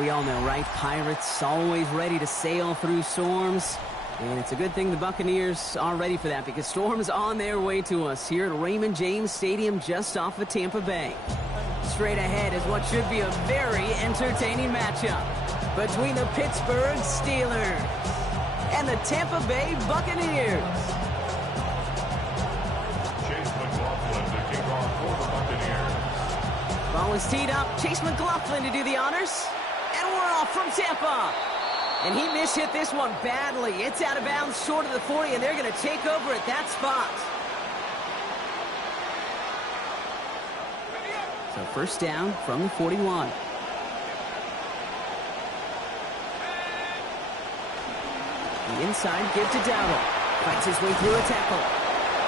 We all know, right? Pirates always ready to sail through storms. And it's a good thing the Buccaneers are ready for that because storms on their way to us here at Raymond James Stadium just off of Tampa Bay. Straight ahead is what should be a very entertaining matchup between the Pittsburgh Steelers and the Tampa Bay Buccaneers. Ball is teed up. Chase McLaughlin to do the honors. And we're off from Tampa. And he mishit this one badly. It's out of bounds short of the 40, and they're going to take over at that spot. So first down from the 41. The inside give to Dowdle. Fights his way through a tackle.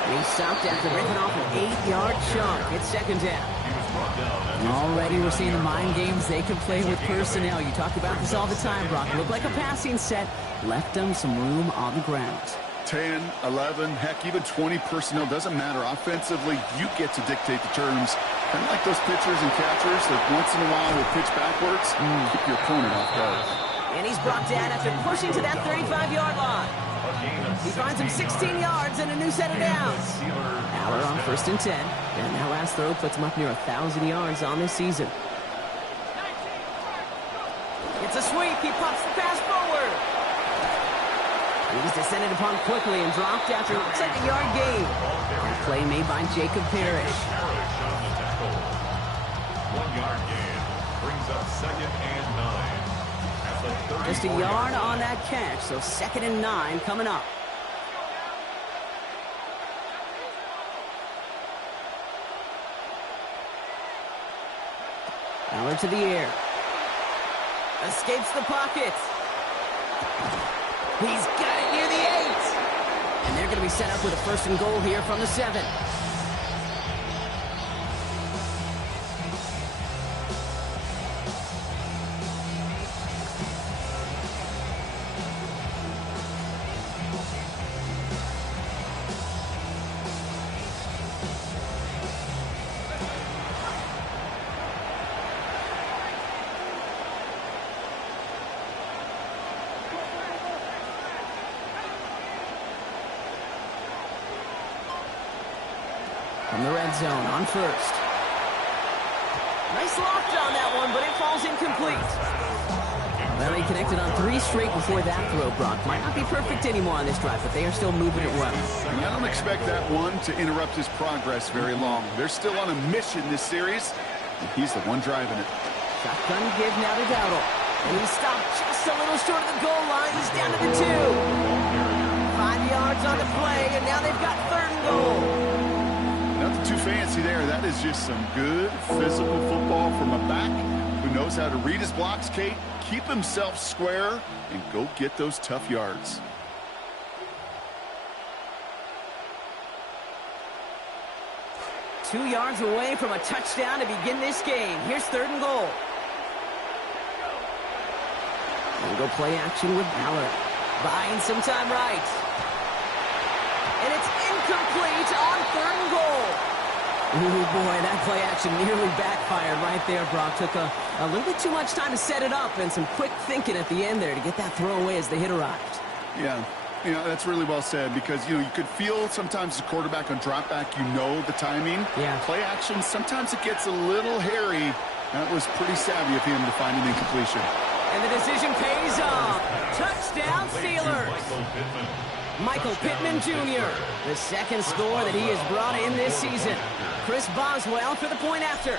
And he's stopped after ripping off an 8-yard chunk. It's second down. And already we're seeing the mind games they can play with personnel. You talk about this all the time, Brock. Looked like a passing set. Left them some room on the ground. 10, 11, heck, even 20 personnel. Doesn't matter. Offensively, you get to dictate the terms. Kind of like those pitchers and catchers that once in a while will pitch backwards. Keep your opponent off guard. And he's brought down after pushing to that 35-yard line. He finds him 16 yards and a new set of downs. Aller on first and 10. And that last throw puts him up near 1,000 yards on this season. It's a sweep. He pops the pass forward. He's descended upon quickly and dropped after looks like a yard gain. That play made by Jacob Parrish. 1 yard gain brings up second and 9. Just a yard on that catch, so second and 9 coming up. Aller to the air. Escapes the pocket. He's got it near the 8. And they're going to be set up with a first and goal here from the 7. From the red zone on first. Nice loft on that one, but it falls incomplete. Well, he connected on 3 straight before that throw, Brock. Might not be perfect anymore on this drive, but they are still moving it well. And I don't expect that one to interrupt his progress very long. They're still on a mission this series, and he's the one driving it. Shotgun give now to Dowdle. And he stopped just a little short of the goal line. He's down to the 2. 5 yards on the play, and now they've got third and goal. Nothing too fancy there. That is just some good physical football from a back who knows how to read his blocks, Kate, keep himself square, and go get those tough yards. Two yards away from a touchdown to begin this game. Here's third and goal. And go play action with Aller. Buying some time right. And it's incomplete on third and goal. Ooh, boy, that play action nearly backfired right there, Brock. Took a little bit too much time to set it up and some quick thinking at the end there to get that throw away as the hit arrived. Yeah, that's really well said because, you could feel sometimes the quarterback on drop back, the timing. Yeah. Play action, sometimes it gets a little hairy. That was pretty savvy of him to find an incompletion. And the decision pays off. Touchdown, Steelers. Michael Pittman Jr., the second score that he has brought in this season. Chris Boswell for the point after.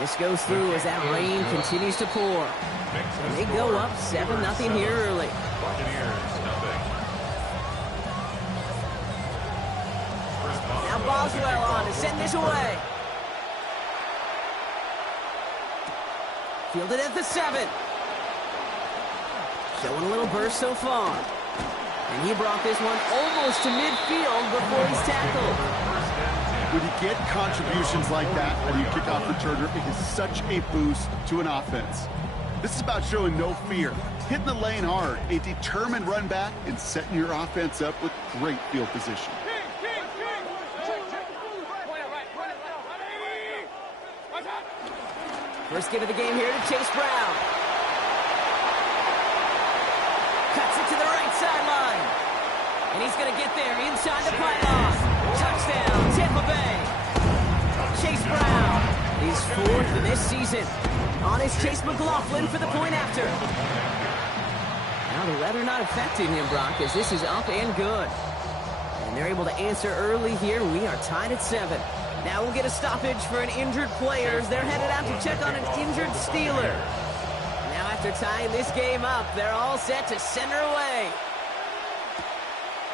This goes through as that rain continues to pour. And they go up 7-0 here early. Now Boswell on to send this away. Fielded at the 7. Showing a little burst so far. And he brought this one almost to midfield before he's tackled. When you get contributions like that when you kick off returner, it is such a boost to an offense. This is about showing no fear, hitting the lane hard, a determined run back, and setting your offense up with great field position. First give of the game here to Chase Brown. Cuts it to the right sideline. And he's going to get there inside the pylon. Touchdown, Tampa Bay. Chase Brown. He's fourth this season. On is Chase McLaughlin for the point after. Now the weather not affecting him, Brock, as this is up and good. And they're able to answer early here. We are tied at 7. Now we'll get a stoppage for an injured player as they're headed out to check on an injured Steeler. Now after tying this game up, they're all set to send her away.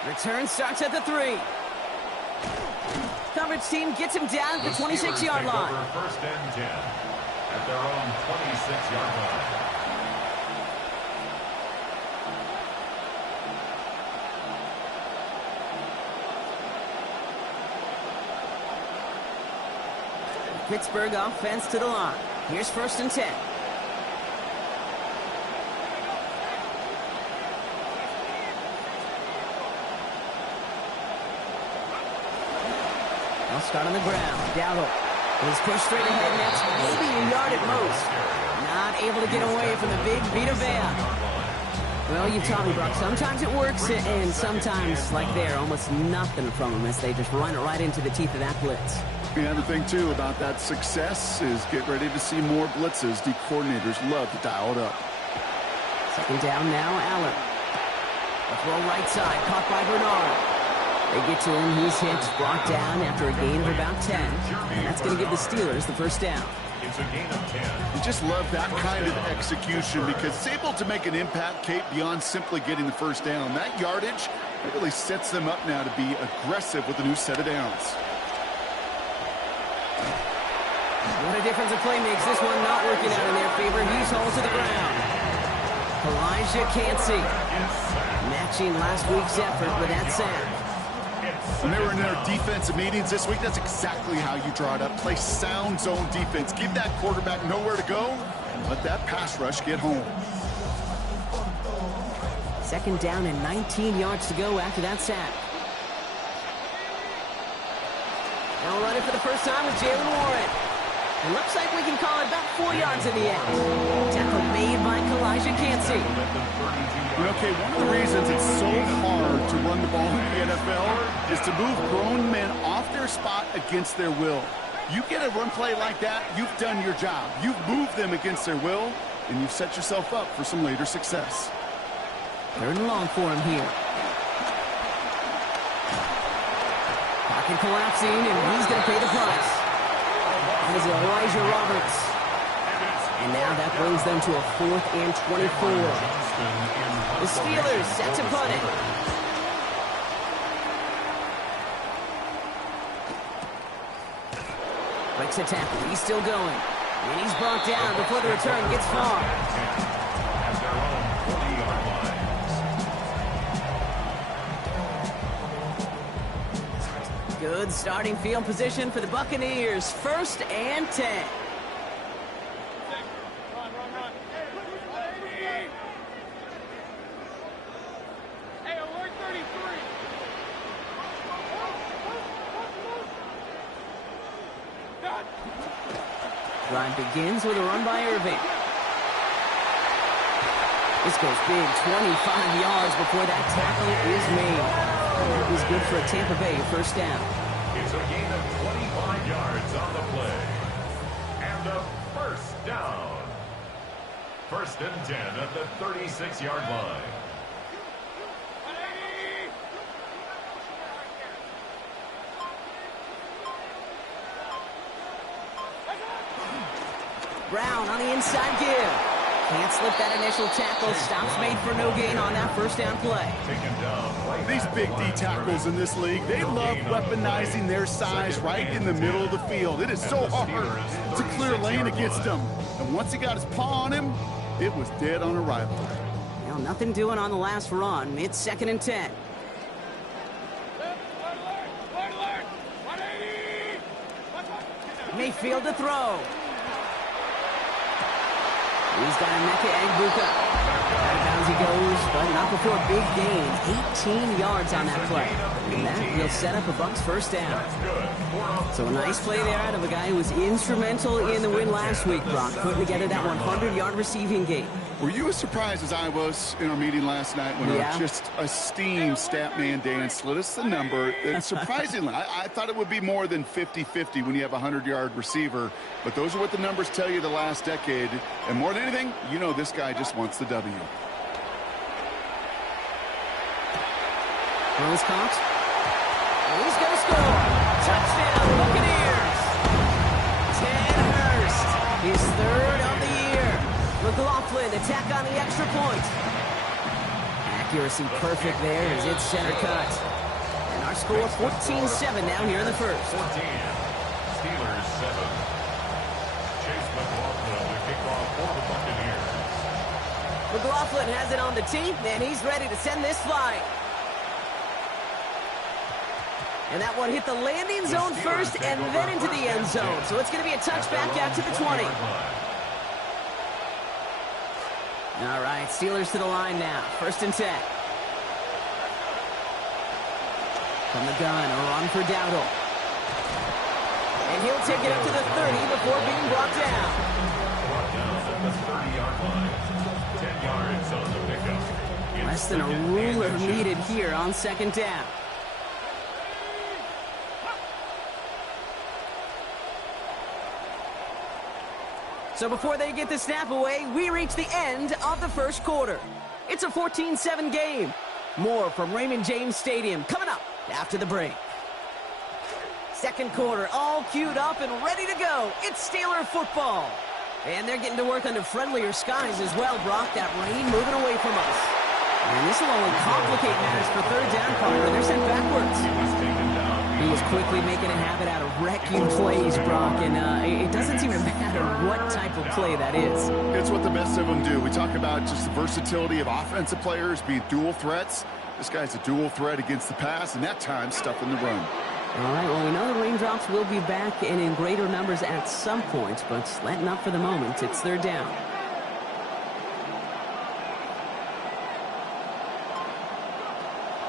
Return starts at the 3. Coverage team gets him down at the 26-yard line. First and 10 at their own 26-yard line. Pittsburgh offense to the line. Here's first and 10. They'll start on the ground. Dowdle is pushed straight ahead, and that's maybe a yard at most. Not able to get away from the big Vita Vea. Well, you've taught me, Brock. Sometimes it works, and sometimes, like there, almost nothing from them as they just run it right into the teeth of that blitz. Yeah, the thing, too, about that success is get ready to see more blitzes. The coordinators love to dial it up. Second down now, Allen. A throw right side, caught by Bernard. They get to him, he's hit, brought down after a gain of about 10. And that's going to give the Steelers the first down. It's a gain of 10. You just love that kind of execution because it's able to make an impact, Kate, beyond simply getting the first down. That yardage, it really sets them up now to be aggressive with a new set of downs. What a difference a play makes. This one not working out in their favor. He's hauled to the ground. Elijah Cansey matching last week's effort with that sack. When they were in their defensive meetings this week, that's exactly how you draw it up. Play sound zone defense. Give that quarterback nowhere to go and let that pass rush get home. Second down and 19 yards to go after that sack. Now running for the first time with Jalen Warren. It looks like we can call it about 4 yards in the end. Tackle made by Elijah Cansey. Okay, one of the reasons it's so hard to run the ball in the NFL is to move grown men off their spot against their will. You get a run play like that, you've done your job. You've moved them against their will, and you've set yourself up for some later success. Third and long for him here. Pocket collapsing, and he's going to pay the price. That is Elijah Roberts. And now that brings them to a 4th and 24. The Steelers set to punt it. Breaks a tackle. He's still going. And he's brought down before the return gets far. At their own 40-yard line. Good starting field position for the Buccaneers. 1st and 10. Drive begins with a run by Irving. This goes big, 25 yards before that tackle is made. That was good for a Tampa Bay first down. It's a gain of 25 yards on the play. And a first down. 1st and 10 at the 36-yard line. Brown on the inside give. Can't slip that initial tackle. Stops made for no gain on that first down play. Taken down right. These big D tackles in this league, they love weaponizing their size right in the middle of the field. It is so hard to clear lane against them. And once he got his paw on him, it was dead on arrival. Well, nothing doing on the last run. It's 2nd and 10. Mayfield to throw. He's got Emeka Egbuka. Out of bounds as he goes, but not before a big gain. 18 yards on that play. And that will set up a Bucs first down. So a nice play there out of a guy who was instrumental in the win last week, Brock, putting together that 100-yard receiving game. Were you as surprised as I was in our meeting last night when our just esteemed stat man Dan slid us the number? Surprisingly, I thought it would be more than 50-50 when you have a 100-yard receiver, but those are what the numbers tell you the last decade. And more than anything, you know this guy just wants the W. Rose caught. And he's going to score. Touchdown, Buccaneers. Ted Hurst, his third of the year. McLaughlin to tack on the extra point. Accuracy perfect there as it's center cut. And our score 14-7 now here in the first. 14. Steelers 7. Chase McLaughlin to kick off for the Buccaneers. McLaughlin has it on the tee, and he's ready to send this flying. And that one hit the landing zone first and then into the end zone. So it's going to be a touchback out to the 20. All right, Steelers to the line now. 1st and 10. From the gun, a run for Dowdle. And he'll take it up to the 30 before being brought down. Brought down at the 30-yard line. 10 yards on the pickup. Less than a ruler needed here on 2nd down. So before they get the snap away, we reach the end of the first quarter. It's a 14-7 game. More from Raymond James Stadium coming up after the break. Second quarter, all queued up and ready to go. It's Steeler football. And they're getting to work under friendlier skies as well, Brock. That rain moving away from us. And this will only complicate matters for 3rd down, Carter. They're sent backwards. He is quickly making a habit out of wrecking plays, Brock, and it doesn't seem to matter what type of play that is. It's what the best of them do. We talk about just the versatility of offensive players being dual threats. This guy's a dual threat against the pass, and that time stuffing the run. All right, well, we know the raindrops will be back and in greater numbers at some point, but letting up for the moment. It's 3rd down.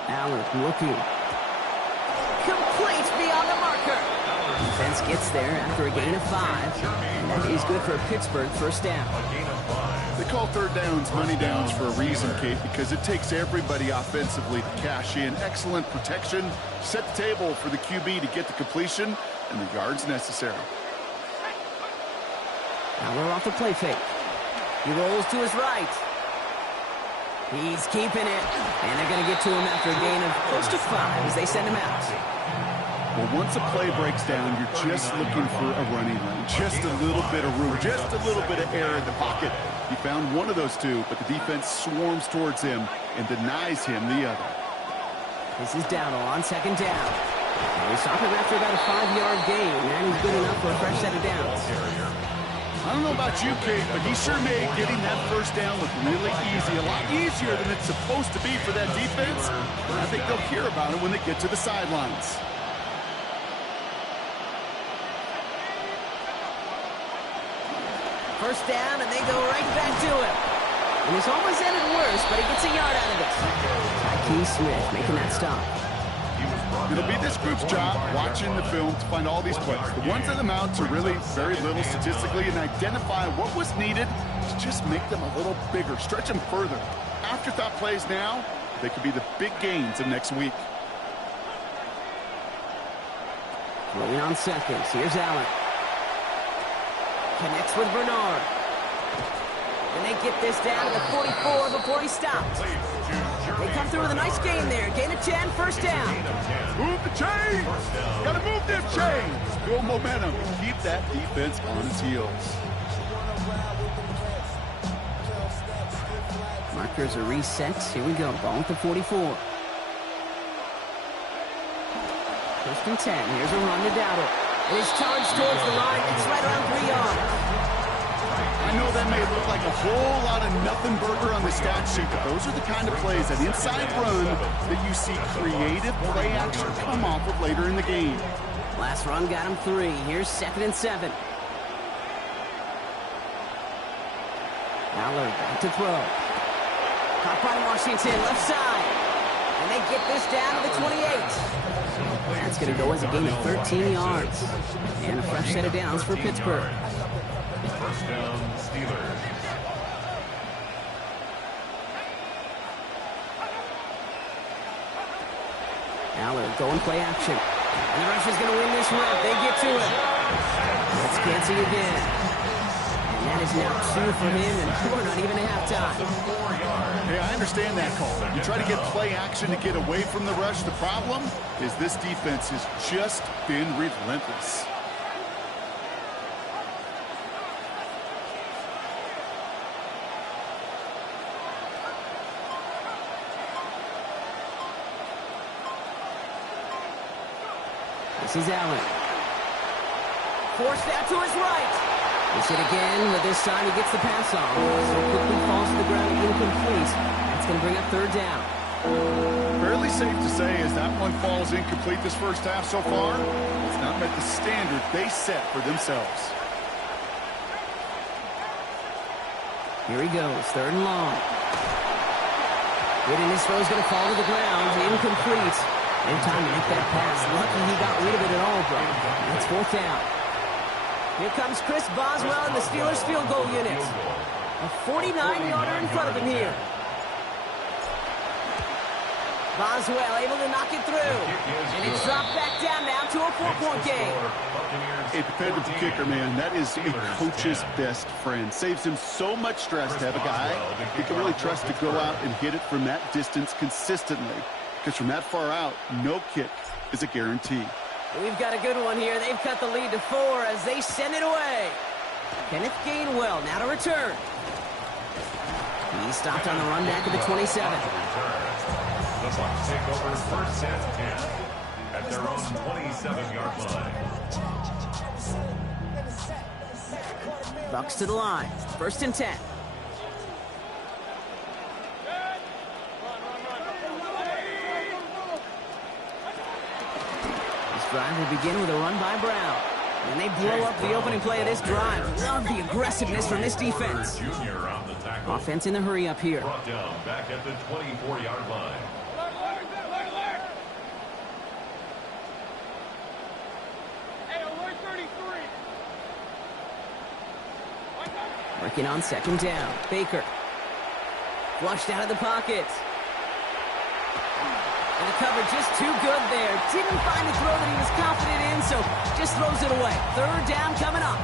Allen looking. Complete beyond the marker. Defense gets there after a gain of 5. And that is good for Pittsburgh 1st down. They call 3rd downs money downs for a reason, Kate, because it takes everybody offensively to cash in. Excellent protection, set the table for the QB to get the completion and the yards necessary. Now we're off the play fake. He rolls to his right. He's keeping it. And they're going to get to him after a gain of close to 5 as they send him out. Well, once a play breaks down, you're just looking for a running lane. Just a little bit of room, just a little bit of air in the pocket. He found one of those two, but the defense swarms towards him and denies him the other. This is Dowdle on 2nd down. And we stop him after about a 5-yard gain. That is good enough for a fresh set of downs. I don't know about you, Kate, but he sure made getting that 1st down look really easy. A lot easier than it's supposed to be for that defense. And I think they'll hear about it when they get to the sidelines. First down, and they go right back to him. And this almost ended worse, but he gets a yard out of it. Keith Smith making that stop. It'll be this group's job watching the film to find all these plays. The ones that amount to really very little statistically and identify what was needed to just make them a little bigger, stretch them further. Afterthought plays now, they could be the big gains of next week. Rolling on 2nd. Here's Allen. Connects with Bernard. And they get this down to the 44 before he stops. They come through with a nice gain there. Gain of 10, 1st down. Move the chains. Got to move them chains. Build momentum. Keep that defense on its heels. Markers are reset. Here we go. Ball at the 44. 1st and 10. Here's a run to Dowdle. And he's charged towards the line. It's right around 3 yards. I know that may look like a whole lot of nothing burger on the stat sheet, but those are the kind of plays, that inside run, that you see creative play action come off of later in the game. Last run got him 3. Here's 2nd and 7. Aller back to throw. Caught by Washington, left side. And they get this down to the 28. That's going to go as a gain of 13 yards. And a fresh set of downs for Pittsburgh. First down, Steelers. Aller going play action. And the rush is going to win this rep. They get to it. Let's Kancey again. And that is now 2 for him, and we're not even at halftime. Hey, I understand that call. You try to get play action to get away from the rush. The problem is this defense has just been relentless. This is Allen. Forced out to his right. He's hit again, but this time he gets the pass off. So quickly falls to the ground incomplete. That's going to bring up third down. Fairly safe to say as that one falls incomplete this first half so far, it's not met the standard they set for themselves. Here he goes, third and long. Hitting this throw is going to fall to the ground, incomplete. No time to make that pass. Lucky he got rid of it at all, bro. That's fourth down. Here comes Chris Boswell in the Steelers field goal unit. A 49-yarder in front of him here. Boswell able to knock it through. And it's dropped back down now to a 4-point game. A dependable kicker, man. That is a coach's best friend. Saves him so much stress to have a guy he can really trust to go out and hit it from that distance consistently. Because from that far out, no kick is a guarantee. We've got a good one here. They've cut the lead to 4 as they send it away. Kenneth Gainwell now to return. He stopped on the run back at the 27. The Bucs take over first and 10 at their own 27-yard line. Bucs to the line. First and 10. Drive will begin with a run by Brown. And they blow up the opening play of this drive. Love the aggressiveness from this defense. Offense in the hurry up here. Brought down back at the 24-yard line. Working on second down. Baker. Flushed out of the pocket. And the cover just too good there. Didn't find the throw that he was confident in, so just throws it away. Third down coming up.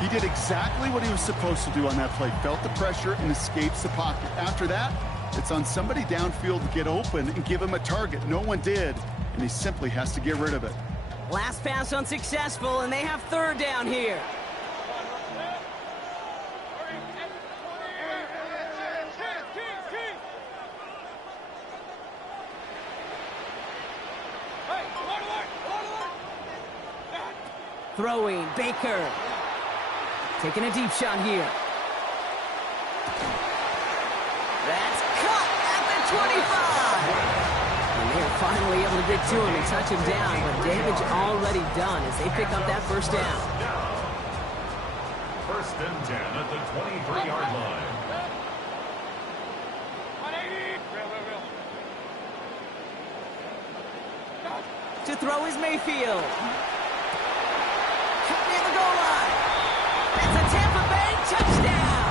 He did exactly what he was supposed to do on that play. Felt the pressure and escapes the pocket. After that, it's on somebody downfield to get open and give him a target. No one did, and he simply has to get rid of it. Last pass unsuccessful, and they have third down here. Throwing, Baker. Taking a deep shot here. That's cut at the 25. And they are finally able to get to him and touch him down, but damage already done as they pick up that first down. First and 10 at the 23-yard line. To throw is Mayfield. Near the goal line. That's a Tampa Bay touchdown.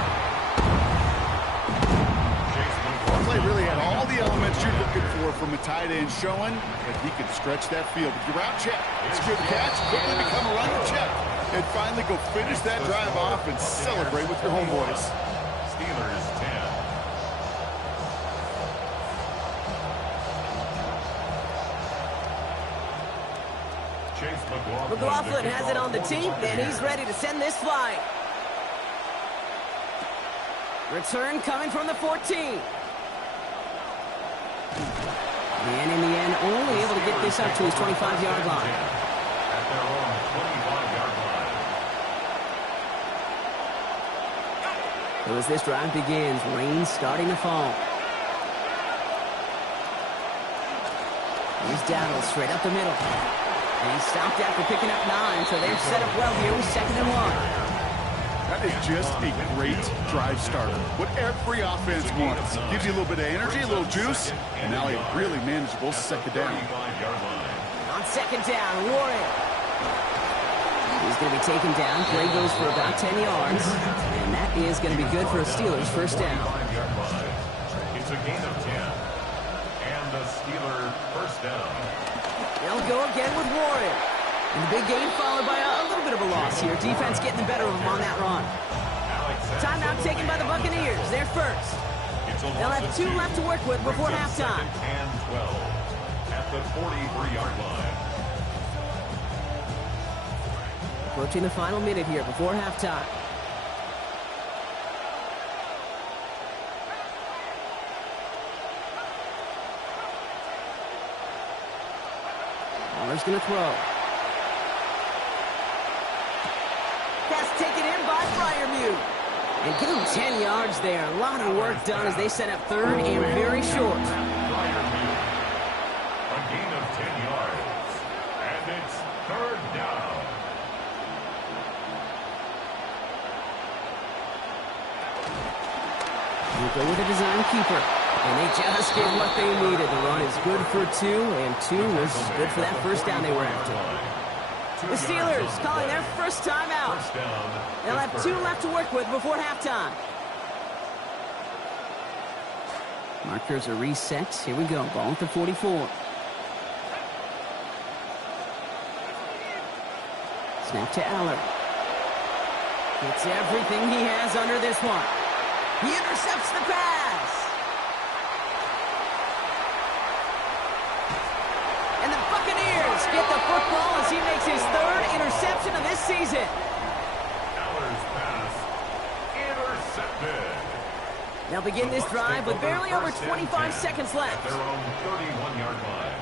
The play really had all the elements you're looking for from a tight end, showing that he can stretch that field. With your route check, secure the catch, quickly become a runner check, and finally go finish that drive off and celebrate with your homeboys. Steelers 10. McLaughlin has it on the team, and he's ready to send this flying. Return coming from the 14. And in the end, only able to get this up to his 25-yard line. At their own 25-yard line. So as this drive begins, rain starting to fall. Here's Dowdle straight up the middle. And he stopped after picking up 9, so they've set up well here with 2nd and 1. That is just a great drive starter. What every offense wants. Gives you a little bit of energy, a little juice, and now a really manageable second down. On second down, Warren. He's going to be taken down. Play goes for about 10 yards. And that is going to be good for a Steelers first down. It's a gain of 10. And the Steeler first down. They'll go again with Warren. And the big gain followed by a little bit of a loss here. Defense getting the better of them on that run. Timeout taken by the Buccaneers. They're first. They'll have 2 left to work with before halftime. And 12 at the 43-yard line. Approaching the final minute here before halftime. Waller's going to throw. Pass taken in by Freiermuth. And give him 10 yards there. A lot of work done as they set up third and very short. Freiermuth. A gain of 10 yards. And it's third down. We'll go with a design keeper. And they just get what they needed. The run is good for 2, and 2 was good for that first down they were after. The Steelers calling their first time out. They'll have 2 left to work with before halftime. Markers are reset. Here we go. Ball at the 44. Snap to Aller. Gets everything he has under this one. He intercepts the pass. And the Buccaneers get the football as he makes his 3rd interception of this season. Aller's pass intercepted. They'll begin this drive with barely over 25 seconds left. Their own 31-yard line.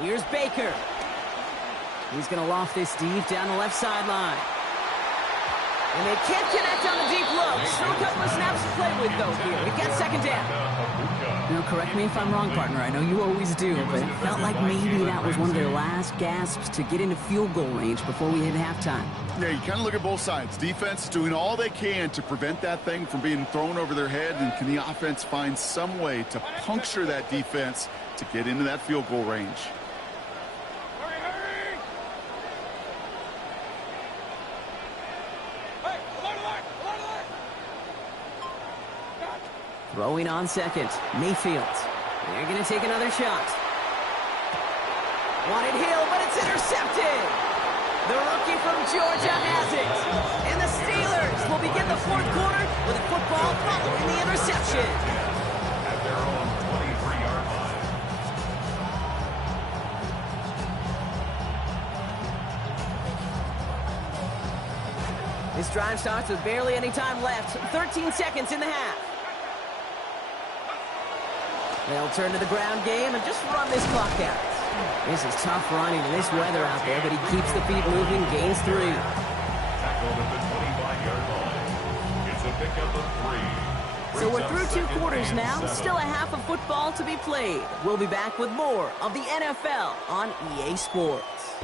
Here's Baker. He's going to loft this deep down the left sideline. And they can't connect on the deep look. Still a couple of snaps to play with, though, here. We've got second down. Now, correct me if I'm wrong, partner. I know you always do, but it felt like maybe that was one of their last gasps to get into field goal range before we hit halftime. Yeah, you kind of look at both sides. Defense doing all they can to prevent that thing from being thrown over their head, and can the offense find some way to puncture that defense to get into that field goal range? Throwing on second, Mayfield. They're going to take another shot. Wanted Hill, but it's intercepted. The rookie from Georgia has it. And the Steelers will begin the 4th quarter with a football following the interception. At their own 23-yard line. This drive starts with barely any time left. 13 seconds in the half. They'll turn to the ground game and just run this clock out. This is tough running in this weather out there, but he keeps the feet moving, gains 3. Tackled at the 25-yard line. It's a pickup of 3. So we're through 2 quarters now. Still a half of football to be played. We'll be back with more of the NFL on EA Sports.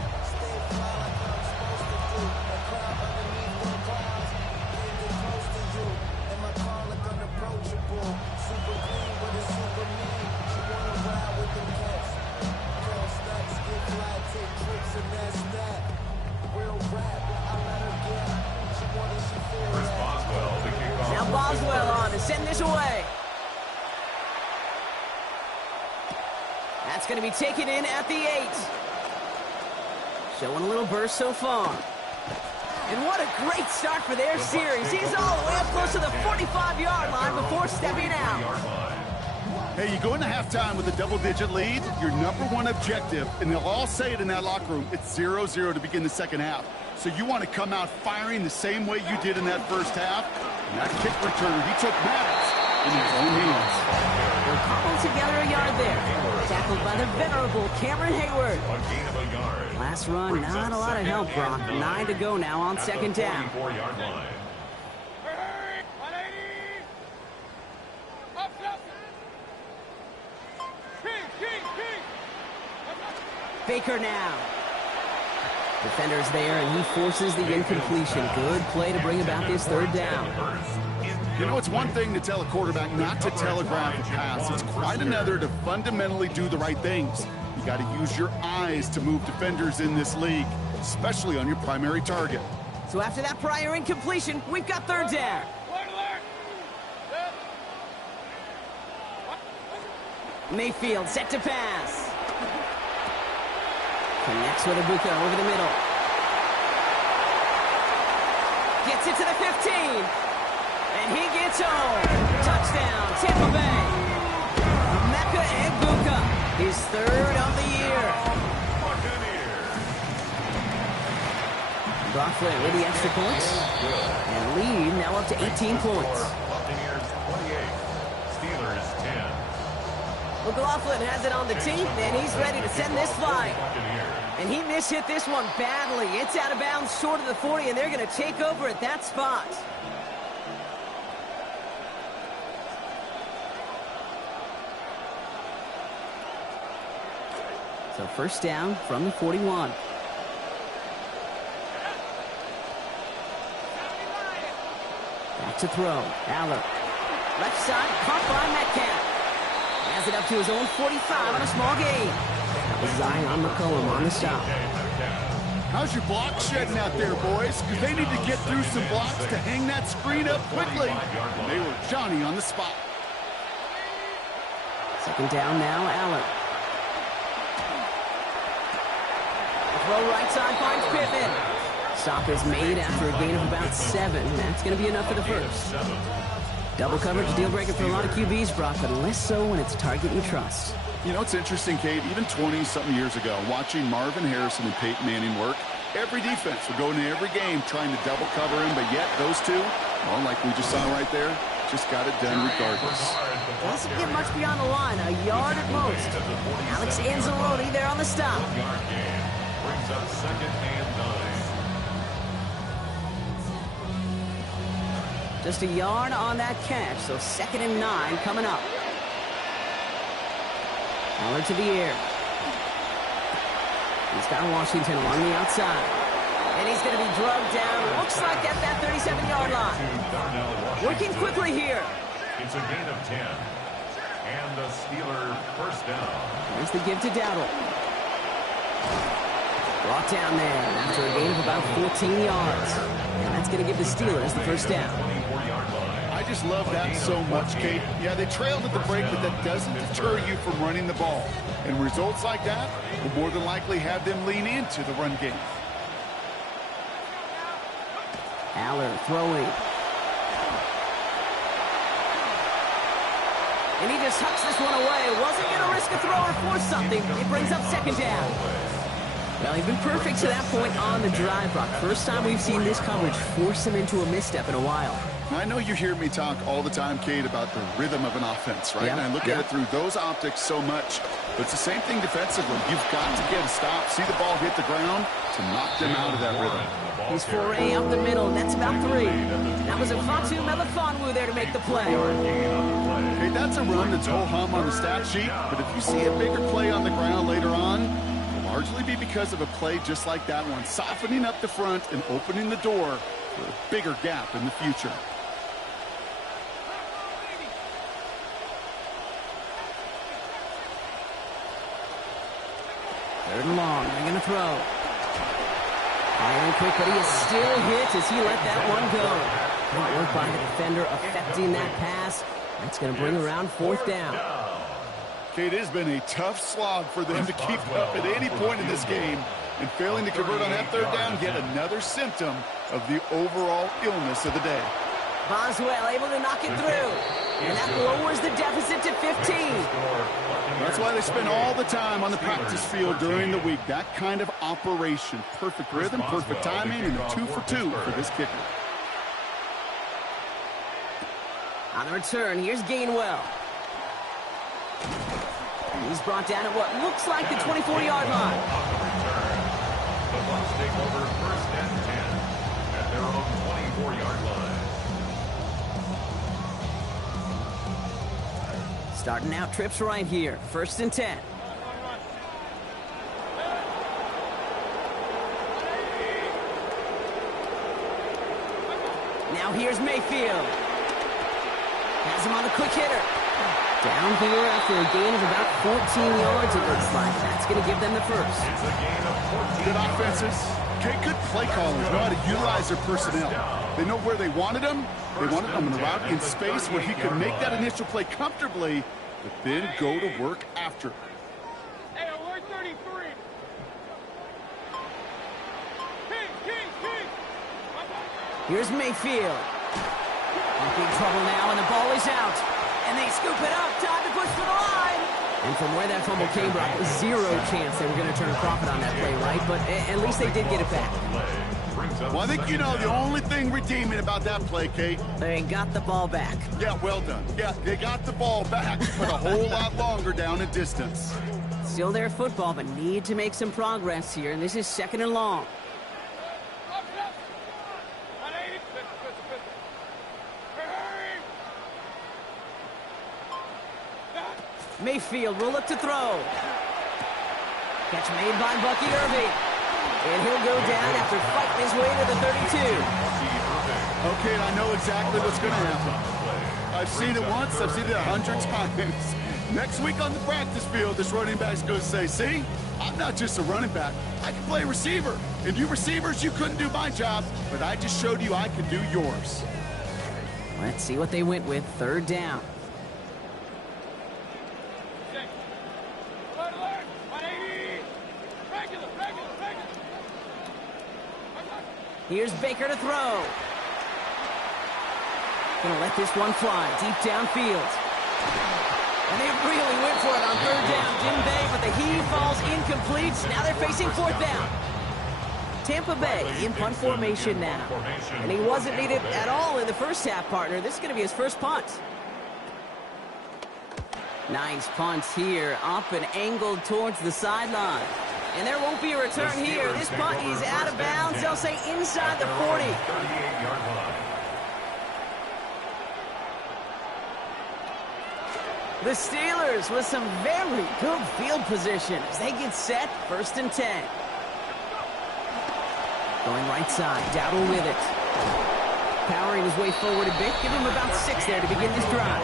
Now Boswell on to send this away. That's going to be taken in at the 8. Showing a little burst so far. And what a great start for their series. He's all the way up close to the 45-yard line before stepping out. Hey, you go into halftime with a double-digit lead, your #1 objective, and they'll all say it in that locker room, it's 0-0 to begin the second half. So you want to come out firing the same way you did in that first half. And that kick returner, he took matters in his own hands. They'll cobble together a yard there. Tackled by the venerable Cameron Hayward. A gain of a yard. Last run, not a lot of help, Brock. 9 to go now on second down. 44-yard line. Baker now. Defender's there, and he forces the incompletion. Good play to bring about this third down. You know, it's one thing to tell a quarterback not to telegraph a pass. It's quite another to fundamentally do the right things. You got to use your eyes to move defenders in this league, especially on your primary target. So after that prior incompletion, we've got third down. Mayfield set to pass. Connects with Ibuka over the middle. Gets it to the 15. And he gets home. Touchdown, Tampa Bay. Emeka Egbuka, his third of the year. Buckland with the extra points. And lead now up to 18 points. Buccaneers 28, Steelers 10. McLaughlin has it on the team, and he's ready to send this flying. And he mishit this one badly. It's out of bounds short of the 40, and they're going to take over at that spot. So first down from the 41. Back to throw. Aller. Left side, caught by Metcalf. Has it up to his own 45 on a small gain. Zion McCollum on the stop. How's your block shedding out there, boys? Because they need to get through some blocks to hang that screen up quickly. And they were Johnny on the spot. Second down now, Allen. Throw right side finds Pittman. Stop is made after a gain of about 7. That's going to be enough for the first. Double coverage, deal breaker for a lot of QBs, Brock, but less so when it's target you trust. You know, it's interesting, Kate, even 20-something years ago, watching Marvin Harrison and Peyton Manning work, every defense would go into every game trying to double cover him, but yet those two, well, like we just saw right there, just got it done regardless. Doesn't get much beyond the line, a yard at most. Alex Anzalone there on the stop. Brings up second and 9. Just a yard on that catch, so second and 9 coming up. Aller to the air. He's got Washington along the outside. And he's going to be drugged down. Looks like at that 37-yard line. Working quickly here. It's a gain of 10. And the Steeler first down. There's the give to Dowdle. Brought down there after a gain of about 14 yards. And that's going to give the Steelers the first down. I just love that so much, Kate. Yeah, they trailed at the break, but that doesn't deter you from running the ball. And results like that will more than likely have them lean into the run game. Aller throwing. And he just hucks this one away. Wasn't going to risk a throw or force something. It brings up second down. Well, he's been perfect to that point on the drive, Brock. First time we've seen this coverage force him into a misstep in a while. I know you hear me talk all the time, Kate, about the rhythm of an offense, right? And I look at it through those optics so much. But it's the same thing defensively. You've got to get a stop, see the ball hit the ground to knock them out of that rhythm. He's foray up the middle. That's about 3. That was a Fatu Melifonwu there to make the play. Hey, that's a run that's ho-hum on the stat sheet. But if you see a bigger play on the ground later on, it'll largely be because of a play just like that one, softening up the front and opening the door for a bigger gap in the future. Third and long. They're going to throw. Firing quick, but he is still hit as he let that one go. Good work by the defender affecting that pass. That's going to bring around fourth down. Kate, it has been a tough slog for them to keep up at any point in this game. And failing to convert on that third down, yet another symptom of the overall illness of the day. Boswell able to knock it through. And that lowers the deficit to 15. That's why they spend all the time on the practice field during the week. That kind of operation. Perfect rhythm, perfect timing, and a 2 for 2 for this kicker. On the return, here's Gainwell. He's brought down at what looks like the 24-yard line. The Bucs take over first and 10 at their own 24-yard line. Starting out trips right here. First and 10. Now here's Mayfield. Has him on a quick hitter. Down here after a gain of about 14 yards, it looks like. That's going to give them the first. It's a gain of 14 Good offenses. Okay, good play callers know how to utilize their personnel. They know where they wanted him. They wanted him in a route in space where he could make that initial play comfortably, but then go to work after. Hey, alert 33. Here's Mayfield. In big trouble now, and the ball is out. And they scoop it up. Time to push for the line. And from where that fumble came, Brock, zero chance they were going to turn a profit on that play, right? But at least they did get it back. Well, I think you know the only thing redeeming about that play, Kate. They got the ball back. Yeah, well done. Yeah, they got the ball back, but a whole lot longer down in distance. Still their football, but need to make some progress here. And this is 2nd and long. Mayfield will look to throw. Catch made by Bucky Irving. And he'll go down after fighting his way to the 32. Okay, I know exactly what's going to happen. I've seen it once. I've seen it 100 times. Next week on the practice field, this running back's going to say, see, I'm not just a running back. I can play receiver. And you receivers, you couldn't do my job, but I just showed you I could do yours. Let's see what they went with. 3rd down. Here's Baker to throw. Gonna let this one fly deep downfield. And they really went for it on 3rd down, didn't they? But the heave falls incomplete. Now they're facing 4th down. Tampa Bay in punt formation now. And he wasn't needed at all in the first half, partner. This is going to be his first punt. Nice punt here, up and angled towards the sideline. And there won't be a return here. This punt is out of bounds. They'll say inside the 40. 38-yard line. The Steelers with some very good field position as they get set. 1st and 10. Going right side. Dowdle with it. Powering his way forward a bit. Give him about 6 there to begin this drive.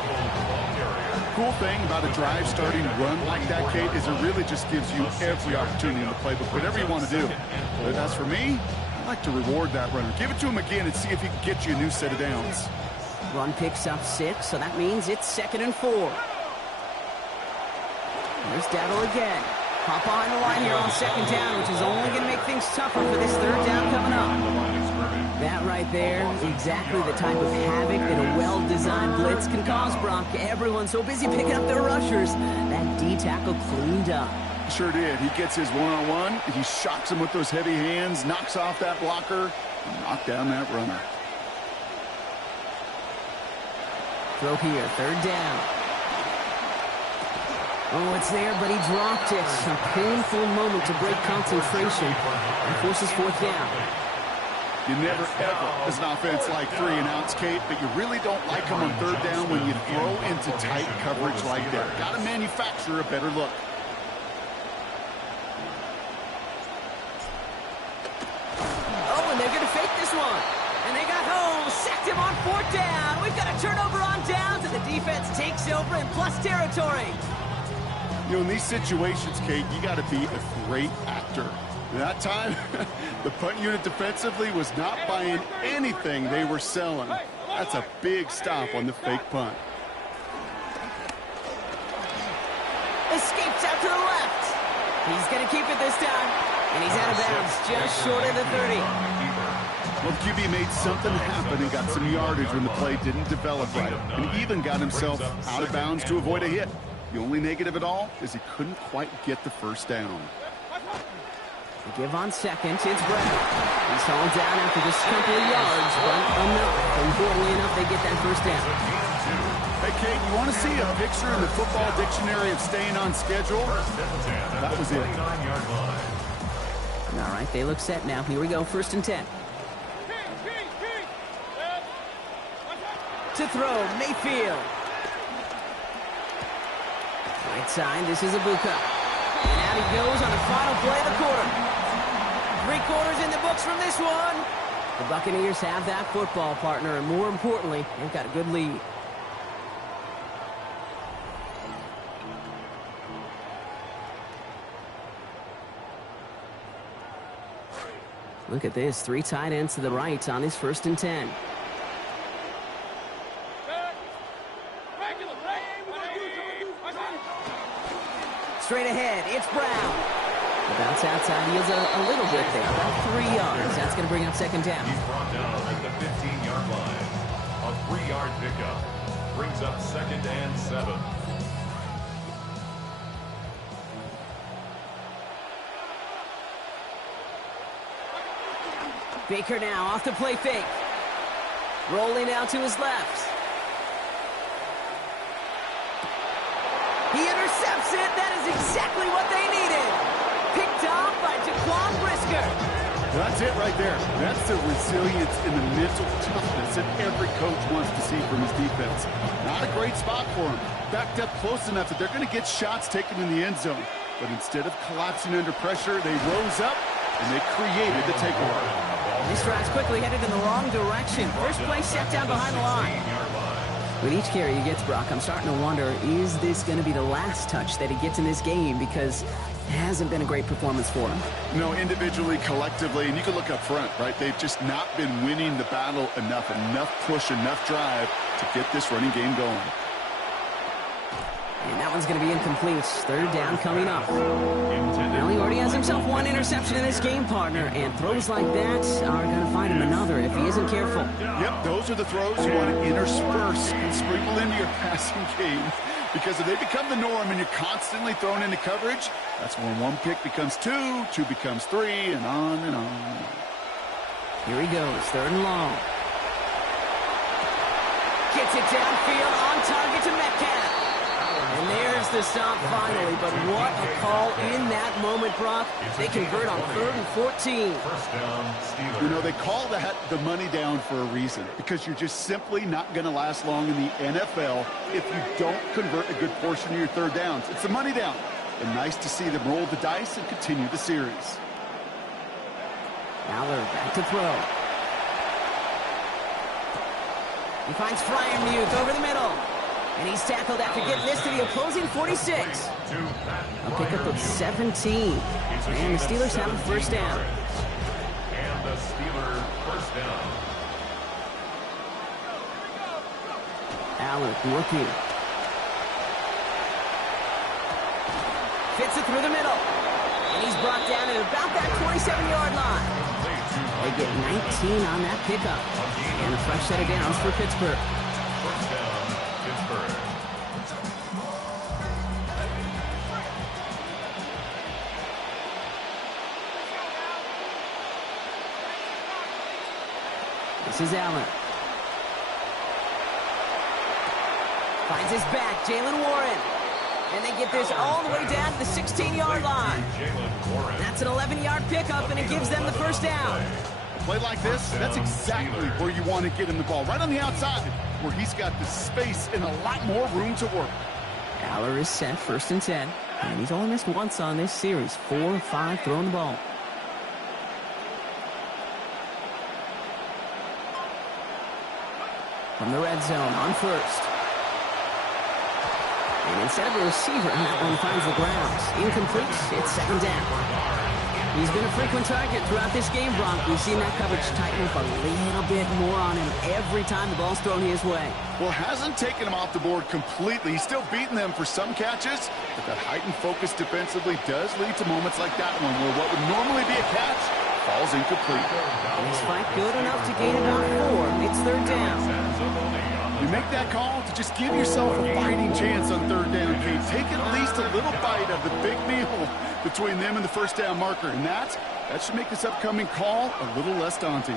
Cool thing about a drive starting run like that, Kate, is it really just gives you every opportunity in the playbook, whatever you want to do. But as for me, I like to reward that runner. Give it to him again and see if he can get you a new set of downs. Run picks up 6, so that means it's 2nd and 4. Here's Dowdle again. Hop behind the line here on 2nd down, which is only going to make things tougher for this 3rd down coming up. That right there is exactly the type of havoc that a well-designed blitz can cause, Brock. Everyone's so busy picking up their rushers. That D-tackle cleaned up. Sure did. He gets his one-on-one. He shocks him with those heavy hands, knocks off that blocker, and knocked down that runner. Throw here, 3rd down. Oh, it's there, but he dropped it. A painful moment to break concentration and forces 4th down. You never, ever, as an offense, like 3 and outs, Kate, but you really don't like them on 3rd down when you throw into tight coverage like that. Got to manufacture a better look. Oh, and they're going to fake this one. And they got home, sacked him on 4th down. We've got a turnover on downs, and the defense takes over in plus territory. You know, in these situations, Kate, you got to be a great actor. That time, the punt unit defensively was not buying anything they were selling. That's a big stop on the fake punt. Escapes out to the left. He's going to keep it this time. And he's out of bounds, just short of the 30. Well, the QB made something happen and got some yardage when the play didn't develop right. And even got himself out of bounds to avoid a hit. The only negative at all is he couldn't quite get the 1st down. They give on 2nd. It's Brown. He's hauled down after just a couple of yards, but enough. Importantly enough, they get that 1st down. Hey, Kate, you want to see a picture in the football dictionary of staying on schedule? That was it. All right, they look set now. Here we go, 1st and 10. To throw, Mayfield. Right side, this is Ibuka. And out he goes on the final play of the quarter. 3 quarters in the books from this one. The Buccaneers have that football, partner, and more importantly, they've got a good lead. Look at this, 3 tight ends to the right on his 1st and 10. Straight ahead, it's Brown. The bounce outside yields a little bit there, about 3 yards. That's going to bring up 2nd down. He's brought down at the 15-yard line. A 3-yard pickup brings up 2nd and 7. Baker now off the play fake. Rolling out to his left. He intercepts it. That is exactly what they needed. Picked off by Jaquan Brisker. That's it right there. That's the resilience and the mental toughness that every coach wants to see from his defense. Not a great spot for him. Backed up close enough that they're going to get shots taken in the end zone. But instead of collapsing under pressure, they rose up and they created the takeaway. This drive's quickly headed in the wrong direction. First play set down behind the line. With each carry he gets, Brock, I'm starting to wonder, is this going to be the last touch that he gets in this game? Because it hasn't been a great performance for him. No, individually, collectively, and you can look up front, right? They've just not been winning the battle enough push, enough drive to get this running game going. And that one's going to be incomplete. 3rd down coming up. Well, he already has himself 1 interception in this game, partner, and throws like that are going to find him another if he isn't careful. Yep, those are the throws you want to intersperse and sprinkle into your passing game, because if they become the norm and you're constantly thrown into coverage, that's when 1 pick becomes 2, 2 becomes 3, and on and on. Here he goes, 3rd and long. Gets it downfield, on target to Metcalf. And there's the stop finally, but what a call in that moment, Brock. They convert on 3rd and 14. First down, Steelers. You know, they call that the money down for a reason, because you're just simply not going to last long in the NFL if you don't convert a good portion of your 3rd downs. It's the money down. And nice to see them roll the dice and continue the series. Now they're back to throw. He finds Freiermuth over the middle. And he's tackled after getting this to the opposing 46. A pickup of 17. And the Steelers have a 1st down. And the Steelers first down. Allen looking. Fits it through the middle. And he's brought down at about that 27-yard line. They get 19 on that pickup. And a fresh set of downs for Pittsburgh. First down, Pittsburgh. This is Allen. Finds his back, Jalen Warren. And they get this all the way down to the 16-yard line. That's an 11-yard pickup, and it gives them the 1st down. A play like this, that's exactly where you want to get him the ball, right on the outside, where he's got the space and a lot more room to work. Aller is set, 1st and 10. And he's only missed once on this series, 4 of 5 throwing the ball. From the red zone on 1st. And instead of a receiver, that one finds the ground. Incomplete. It's 2nd down. He's been a frequent target throughout this game, Bronk. We've seen that coverage tighten up a little bit more on him every time the ball's thrown his way. Well, hasn't taken him off the board completely. He's still beating them for some catches, but that heightened focus defensively does lead to moments like that one, where what would normally be a catch falls incomplete. This fight good enough to gain about 4. It's 3rd down. You make that call to just give yourself a fighting chance on 3rd down, Kate. Take at least a little bite of the big meal between them and the 1st down marker, and that should make this upcoming call a little less daunting.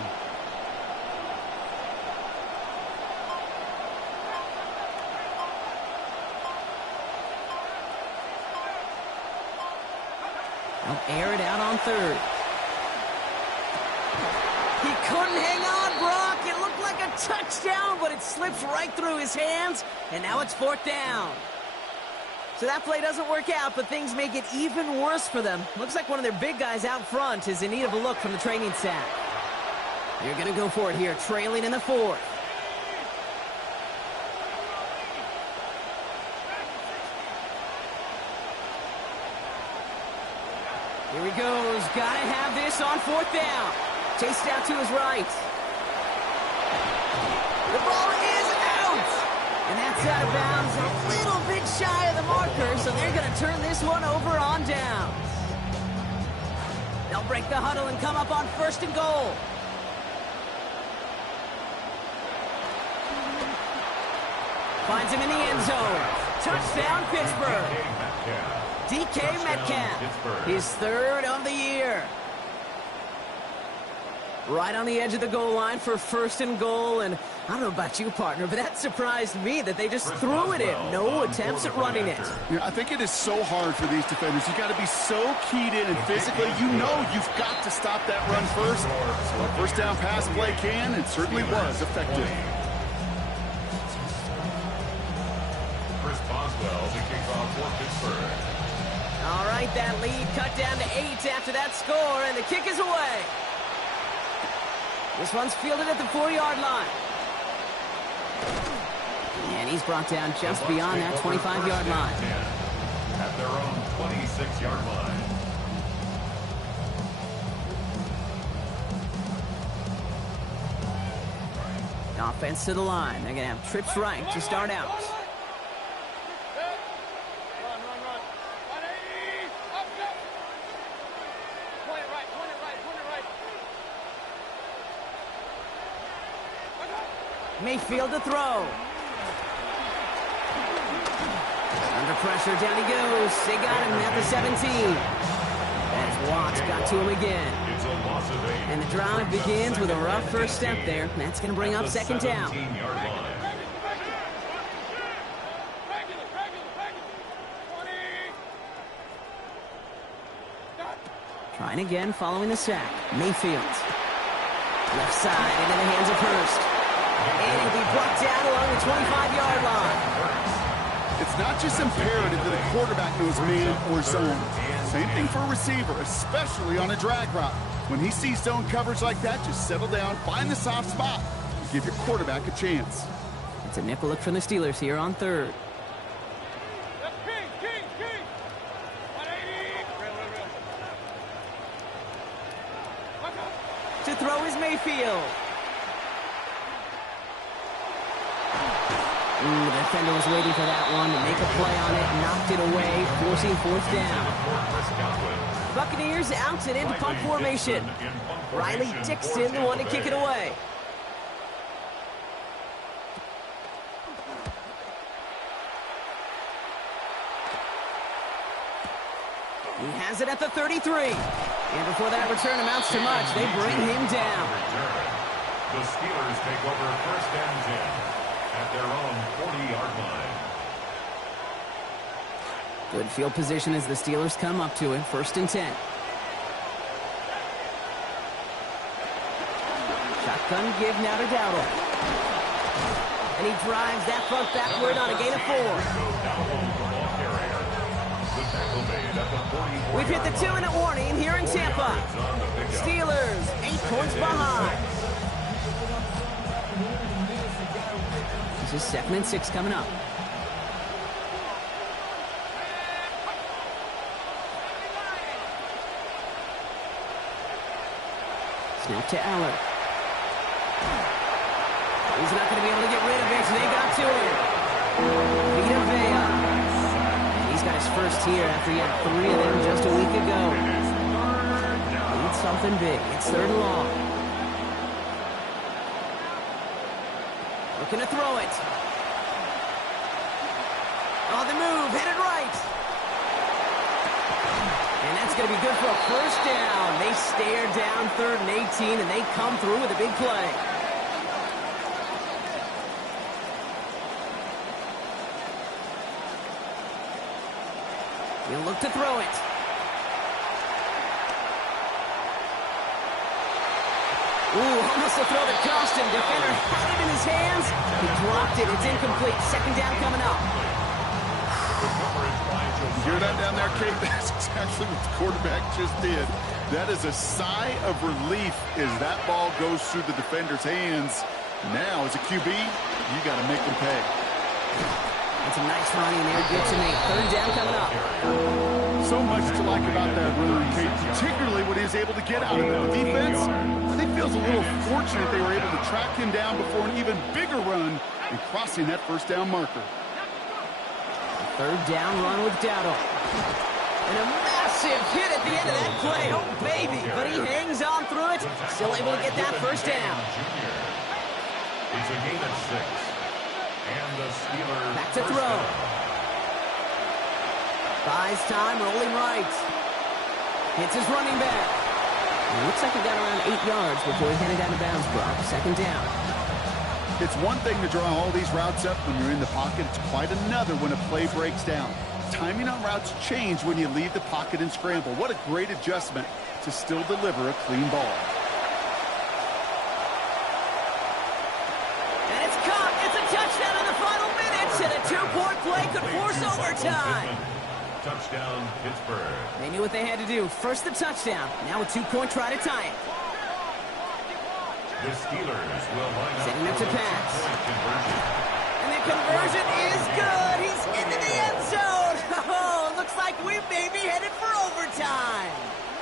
They'll air it out on 3rd. He couldn't hang on, Brock. It looked like a touchdown, but it slips right through his hands, and now it's 4th down. So that play doesn't work out, but things make it even worse for them. Looks like one of their big guys out front is in need of a look from the training staff. You're going to go for it here, trailing in the fourth. Here he goes. Got to have this on fourth down. Chased out to his right. The ball is out. And that's out of bounds, a little bit shy of the marker, so they're going to turn this one over on downs. They'll break the huddle and come up on first and goal. Finds him in the end zone. Touchdown, Pittsburgh. DK Metcalf, his third of the year. Right on the edge of the goal line for first and goal, and I don't know about you, partner, but that surprised me that they just threw it in. No attempts at running it. Yeah, I think it is so hard for these defenders. You got to be so keyed in and physically, you know you've got to stop that run first. So a first down pass play can, and certainly was effective. Chris Boswell, the kickoff for Pittsburgh. All right, that lead cut down to 8 after that score, and the kick is away. This one's fielded at the 4-yard line. And he's brought down just beyond that 25-yard line. At their own 26-yard line. Offense to the line. They're going to have trips right to start out. Run, run, run. 180. Up, up. Point it right, point it right, point it right. Mayfield to throw. Under pressure, down he goes. They got him at the 17. As Watts got to him again. It's a loss of 8. And the drive begins with a rough first step there. That's going to bring up second down. 17-yard line. Trying again following the sack. Mayfield. Left side into the hands of Hurst. And he'll be brought down along the 25-yard line. It's not just imperative that a quarterback knows man or zone. Same thing for a receiver, especially on a drag route. When he sees zone coverage like that, just settle down, find the soft spot, and give your quarterback a chance. It's a nickel look from the Steelers here on third. To throw is Mayfield. Ooh, the defender was waiting for that one to make a play on it, knocked it away, forcing fourth down. Buccaneers out and into punt formation. Riley Dixon, the one to kick it away. He has it at the 33. And before that return amounts to much, they bring him down. The Steelers take over first and 10 at their own 40-yard line. Good field position as the Steelers come up to it. First and 10. Shotgun give now to Dowdle. And he drives that front backward on a gain of 4. We've hit the 2-minute warning here in Tampa. Steelers 8 points behind. This is 2nd and 6 coming up. Snap to Aller. He's not going to be able to get rid of it. They got to him. Vita Vea. And he's got his first here after he had 3 of them just a week ago. Needs something big. It's 3rd and long. Looking to throw it. On the move, headed right. And that's going to be good for a first down. They stare down 3rd and 18, and they come through with a big play. He'll look to throw it. Ooh, almost a throw that cost him. Defender had it in his hands. He dropped it. It's incomplete. 2nd down coming up. The coverage by You hear that down there, Kate? That's exactly what the quarterback just did. That is a sigh of relief as that ball goes through the defender's hands. Now, as a QB, you got to make them pay. That's a nice running there. Good to me. Third down coming up. So much to like about that run, Kate, particularly what he was able to get out of it. The defense, I think, feels a little fortunate they were able to track him down before an even bigger run and crossing that first down marker. Third down run with Dowdle. And a massive hit at the end of that play. Oh, baby. But he hangs on through it. Still able to get that first down. It's a gain of 6. And the Steelers back to throw. Buys time, rolling right. Hits his running back. It looks like he got around 8 yards before he headed out of bounds, Brock. Second down. It's one thing to draw all these routes up when you're in the pocket. It's quite another when a play breaks down. Timing on routes change when you leave the pocket and scramble. What a great adjustment to still deliver a clean ball. And it's caught. It's a touchdown in the final minutes, and a 2-point play could force overtime. Touchdown, Pittsburgh. They knew what they had to do. First the touchdown. Now a 2-point try to tie it. The Steelers will line up setting up to pass. Conversion. And the conversion is good. He's into the end zone. Oh, looks like we may be headed for overtime.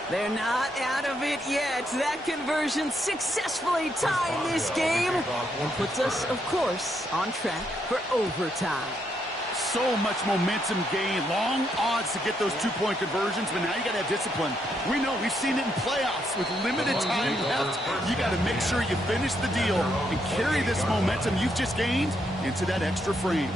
They're not out of it yet. That conversion successfully tied this game and puts us, of course, on track for overtime. So much momentum gain, long odds to get those 2-point conversions, but now you got to have discipline. We know, we've seen it in playoffs with limited time left. You got to make sure you finish the deal and carry this momentum you've just gained into that extra frame.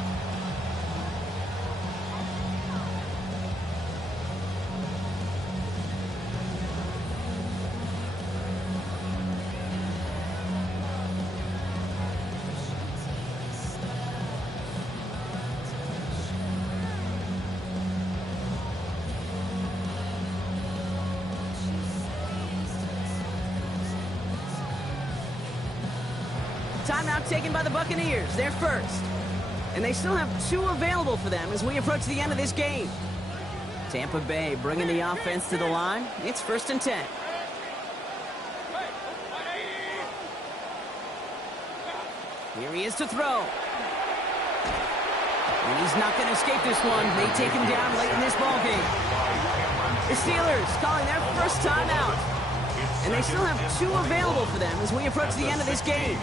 Timeout taken by the Buccaneers. They're first. And they still have 2 available for them as we approach the end of this game. Tampa Bay bringing the offense to the line. It's 1st and 10. Here he is to throw. And he's not going to escape this one. They take him down late in this ballgame. The Steelers calling their first timeout. And they still have 2 available for them as we approach the end of this game.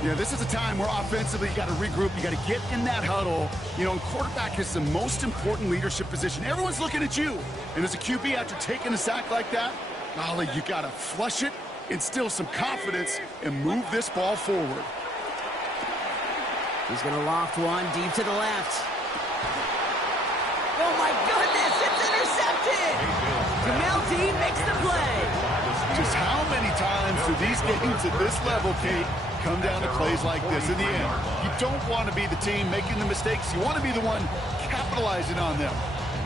Yeah, this is a time where offensively you got to regroup. You got to get in that huddle. You know, quarterback is the most important leadership position. Everyone's looking at you. And as a QB, after taking a sack like that, golly, you got to flush it, instill some confidence, and move this ball forward. He's going to loft one deep to the left. Oh, my goodness, it's intercepted. Jamel Dean makes the play. Just how many times do these games at this level, Kate, come down to plays like this? In the end, you don't want to be the team making the mistakes. You want to be the one capitalizing on them.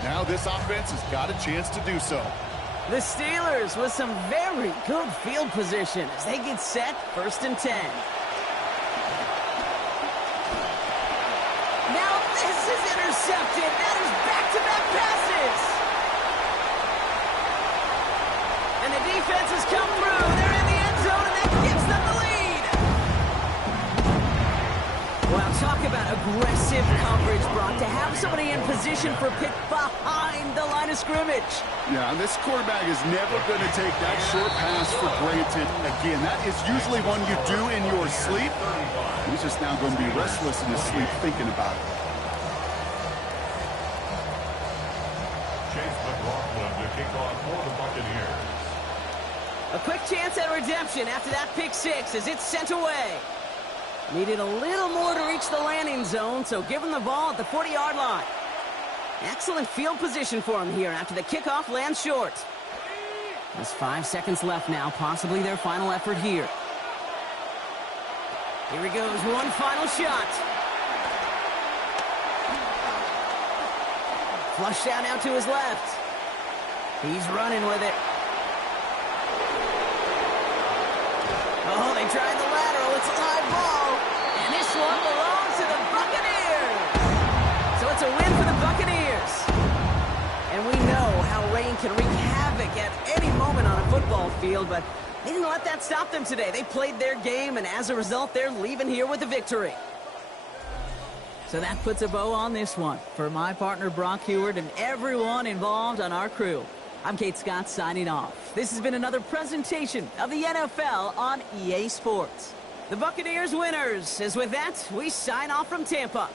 Now this offense has got a chance to do so. The Steelers with some very good field position as they get set, 1st and 10. Now this is intercepted. That is back-to-back passes. And the defense has come through. They're in the end zone, and that gives them the lead. Well, talk about aggressive coverage, Brock. To have somebody in position for a pick behind the line of scrimmage. Yeah, this quarterback is never going to take that short pass for granted. Again, that is usually one you do in your sleep. He's just now going to be restless in his sleep thinking about it. To kick off for the Buccaneers. A quick chance at redemption after that pick 6 as it's sent away. Needed a little more to reach the landing zone, so give him the ball at the 40-yard line. Excellent field position for him here after the kickoff lands short. There's 5 seconds left now, possibly their final effort here. Here he goes, one final shot. Flushed out now to his left. He's running with it. Oh, they tried the lateral. It's a live ball. And this one belongs to the Buccaneers. So it's a win for the Buccaneers. And we know how rain can wreak havoc at any moment on a football field, but they didn't let that stop them today. They played their game, and as a result, they're leaving here with a victory. So that puts a bow on this one. For my partner, Brock Heward, and everyone involved on our crew, I'm Kate Scott signing off. This has been another presentation of the NFL on EA Sports. The Buccaneers winners, as with that, we sign off from Tampa.